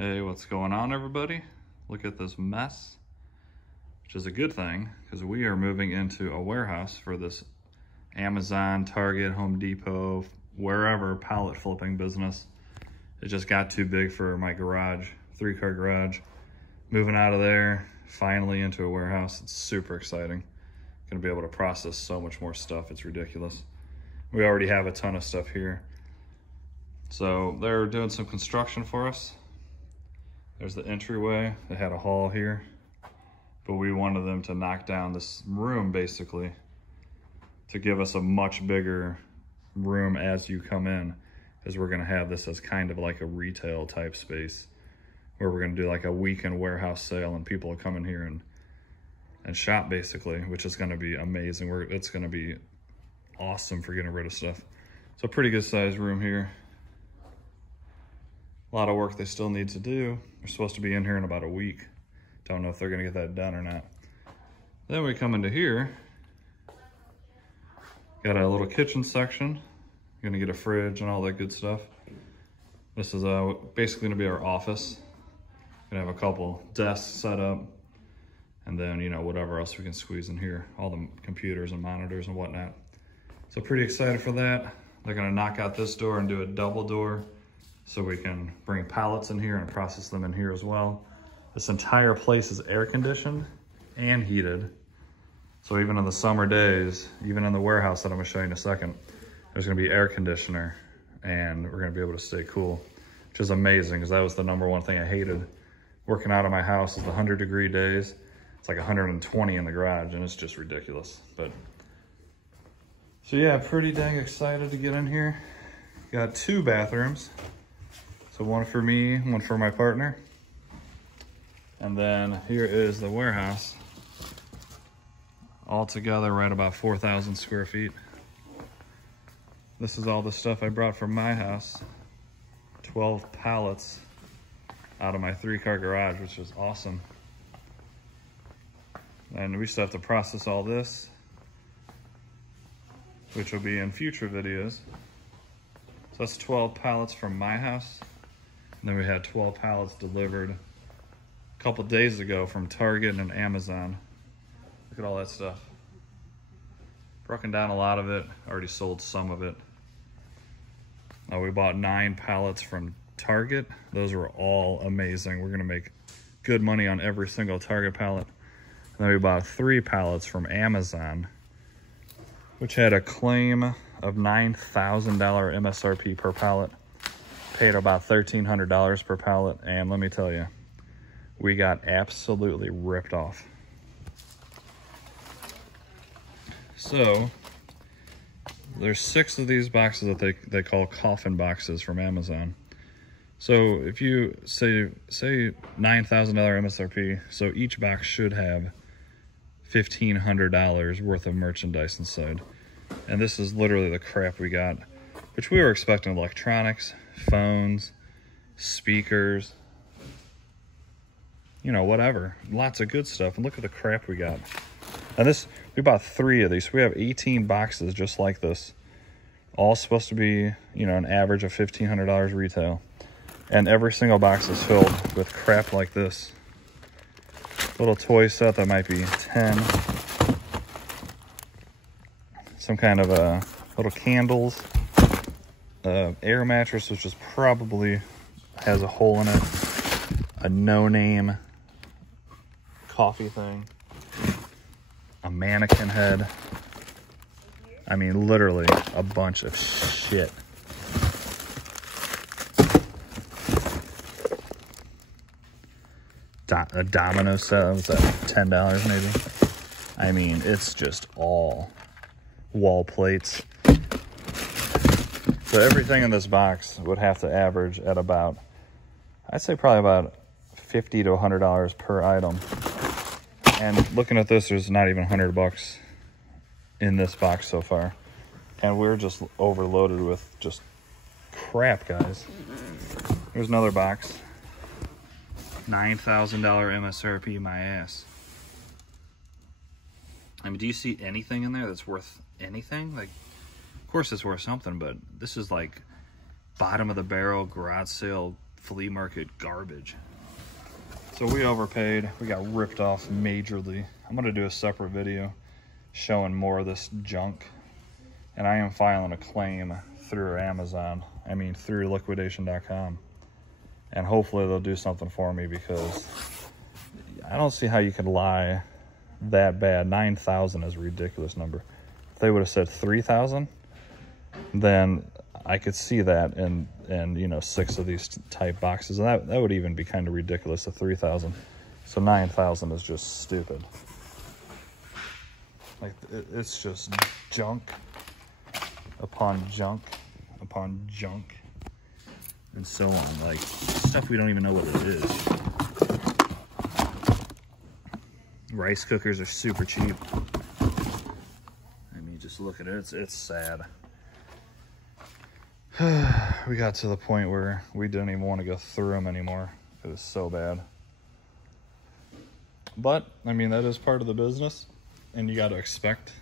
Hey, what's going on, everybody? Look at this mess, which is a good thing because we are moving into a warehouse for this Amazon, Target, Home Depot, wherever pallet flipping business. It just got too big for my garage, 3-car garage. Moving out of there, finally into a warehouse. It's super exciting. Gonna be able to process so much more stuff. It's ridiculous. We already have a ton of stuff here. So they're doing some construction for us. There's the entryway. They had a hall here, but we wanted them to knock down this room basically to give us a much bigger room as you come in, as we're gonna have this as kind of like a retail type space where we're gonna do like a weekend warehouse sale and people will come in here and shop basically, which is gonna be amazing. It's gonna be awesome for getting rid of stuff. So pretty good sized room here. A lot of work they still need to do. They're supposed to be in here in about a week. Don't know if they're gonna get that done or not. Then we come into here. Got a little kitchen section. You're gonna get a fridge and all that good stuff. This is basically gonna be our office. Gonna have a couple desks set up. And then, you know, whatever else we can squeeze in here. All the computers and monitors and whatnot. So pretty excited for that. They're gonna knock out this door and do a double door, so we can bring pallets in here and process them in here as well. This entire place is air conditioned and heated. So even in the summer days, even in the warehouse that I'm gonna show you in a second, there's gonna be air conditioner and we're gonna be able to stay cool, which is amazing because that was the #1 thing I hated working out of my house is the 100-degree days. It's like 120 in the garage and it's just ridiculous. But so yeah, pretty dang excited to get in here. Got 2 bathrooms. So one for me, one for my partner. And then here is the warehouse. All together right about 4,000 square feet. This is all the stuff I brought from my house. 12 pallets out of my 3-car garage, which is awesome. And we still have to process all this, which will be in future videos. So that's 12 pallets from my house. And then we had 12 pallets delivered a couple days ago from Target and Amazon. Look at all that stuff. Broken down a lot of it, already sold some of it. We bought 9 pallets from Target. Those were all amazing. We're gonna make good money on every single Target pallet. And then we bought 3 pallets from Amazon, which had a claim of $9,000 MSRP per pallet. Paid about $1,300 per pallet, and let me tell you, we got absolutely ripped off. So there's 6 of these boxes that they call coffin boxes from Amazon. So if you say $9,000 MSRP, so each box should have $1,500 worth of merchandise inside. And this is literally the crap we got, which we were expecting: electronics, phones, speakers, you know, whatever. Lots of good stuff. And look at the crap we got. And this, we bought 3 of these. So we have 18 boxes just like this. All supposed to be, you know, an average of $1,500 retail. And every single box is filled with crap like this. Little toy set that might be 10. Some kind of little candles. Air mattress, which is probably has a hole in it. A no-name coffee thing. A mannequin head. I mean, literally a bunch of shit. A domino set, was that $10 maybe? I mean, it's just all wall plates. So everything in this box would have to average at about, I'd say probably about $50 to $100 per item. And looking at this, there's not even $100 in this box so far. And we're just overloaded with just crap, guys. Here's another box. $9,000 MSRP, my ass. I mean, do you see anything in there that's worth anything? Like, of course it's worth something, but this is like bottom of the barrel garage sale flea market garbage. So we overpaid. We got ripped off majorly. I'm gonna do a separate video showing more of this junk. And I am filing a claim through Amazon. I mean, through liquidation.com. And hopefully they'll do something for me, because I don't see how you could lie that bad. 9,000 is a ridiculous number. If they would have said 3,000, then I could see that in you know, 6 of these type boxes. And that would even be kind of ridiculous at 3,000. So 9,000 is just stupid. Like, it's just junk upon junk upon junk and so on. Like, stuff we don't even know what it is. Rice cookers are super cheap. I mean, just look at it. It's sad. We got to the point where we didn't even want to go through them anymore. It was so bad. But, I mean, that is part of the business, and you got to expect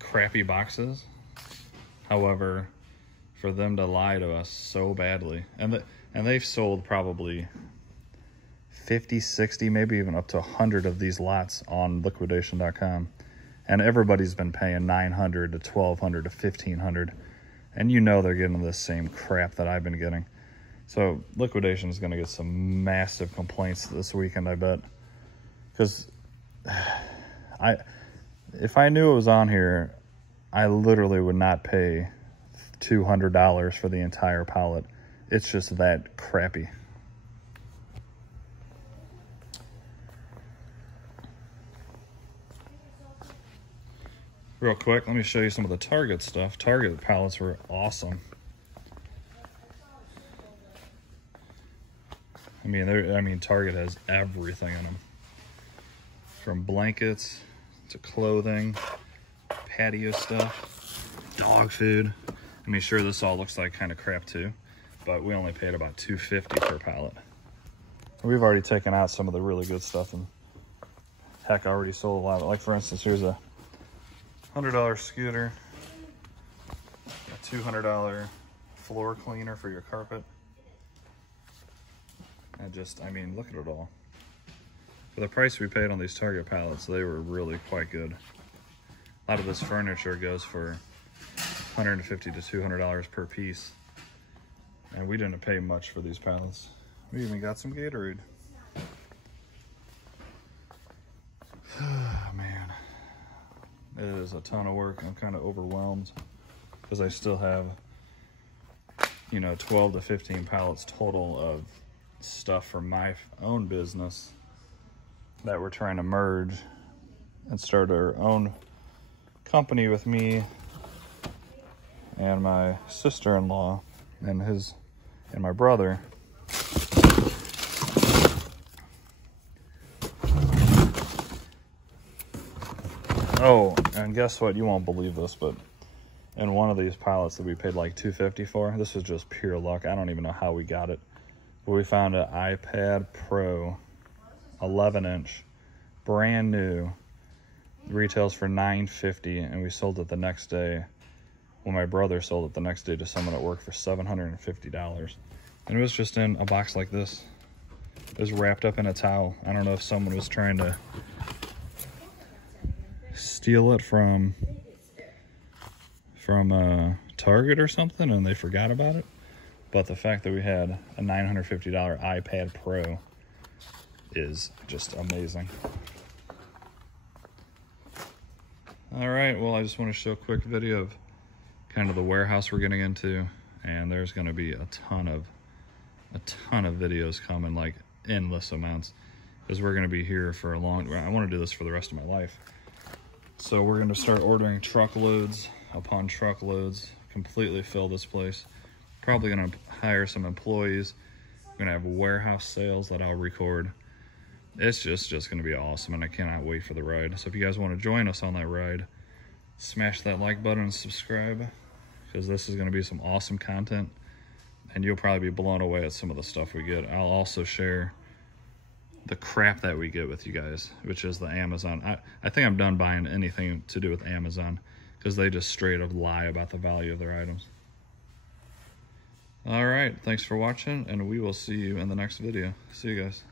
crappy boxes. However, for them to lie to us so badly, and they've sold probably 50, 60, maybe even up to 100 of these lots on liquidation.com, and everybody's been paying $900 to $1,200 to $1,500, and you know they're getting the same crap that I've been getting. So liquidation is going to get some massive complaints this weekend, I bet, because if I knew it was on here, I literally would not pay $200 for the entire pallet. It's just that crappy. Real quick, let me show you some of the Target stuff. Target pallets were awesome. I mean, Target has everything in them, from blankets to clothing, patio stuff, dog food. I mean, sure, this all looks like kind of crap too, but we only paid about $250 per pallet. We've already taken out some of the really good stuff, and heck, I already sold a lot of it. Like, for instance, here's a $100 scooter, a $200 floor cleaner for your carpet. And just, I mean, look at it all. For the price we paid on these Target pallets, they were really quite good. A lot of this furniture goes for $150 to $200 per piece. And we didn't pay much for these pallets. We even got some Gatorade. Man, it is a ton of work. I'm kind of overwhelmed because I still have, you know, 12 to 15 pallets total of stuff for my own business that we're trying to merge and start our own company with me and my sister-in-law and my brother. Oh, and guess what? You won't believe this, but in one of these pallets that we paid like $250 for, this is just pure luck. I don't even know how we got it, but we found an iPad Pro 11-inch, brand new, retails for $950, and we sold it the next day. Well, my brother sold it the next day to someone at work for $750, and it was just in a box like this. It was wrapped up in a towel. I don't know if someone was trying to steal it from Target or something, and they forgot about it. But the fact that we had a $950 iPad Pro is just amazing. All right, well, I just want to show a quick video of kind of the warehouse we're getting into, and there's going to be a ton of videos coming, like endless amounts, because we're going to be here for a long. I want to do this for the rest of my life. So we're going to start ordering truckloads upon truckloads, completely fill this place. Probably going to hire some employees. We're going to have warehouse sales that I'll record. It's just going to be awesome, and I cannot wait for the ride. So if you guys want to join us on that ride, smash that like button and subscribe, because this is going to be some awesome content, and you'll probably be blown away at some of the stuff we get. I'll also share the crap that we get with you guys, which is the Amazon. I think I'm done buying anything to do with Amazon, because they just straight up lie about the value of their items. All right, thanks for watching, and we will see you in the next video. See you guys.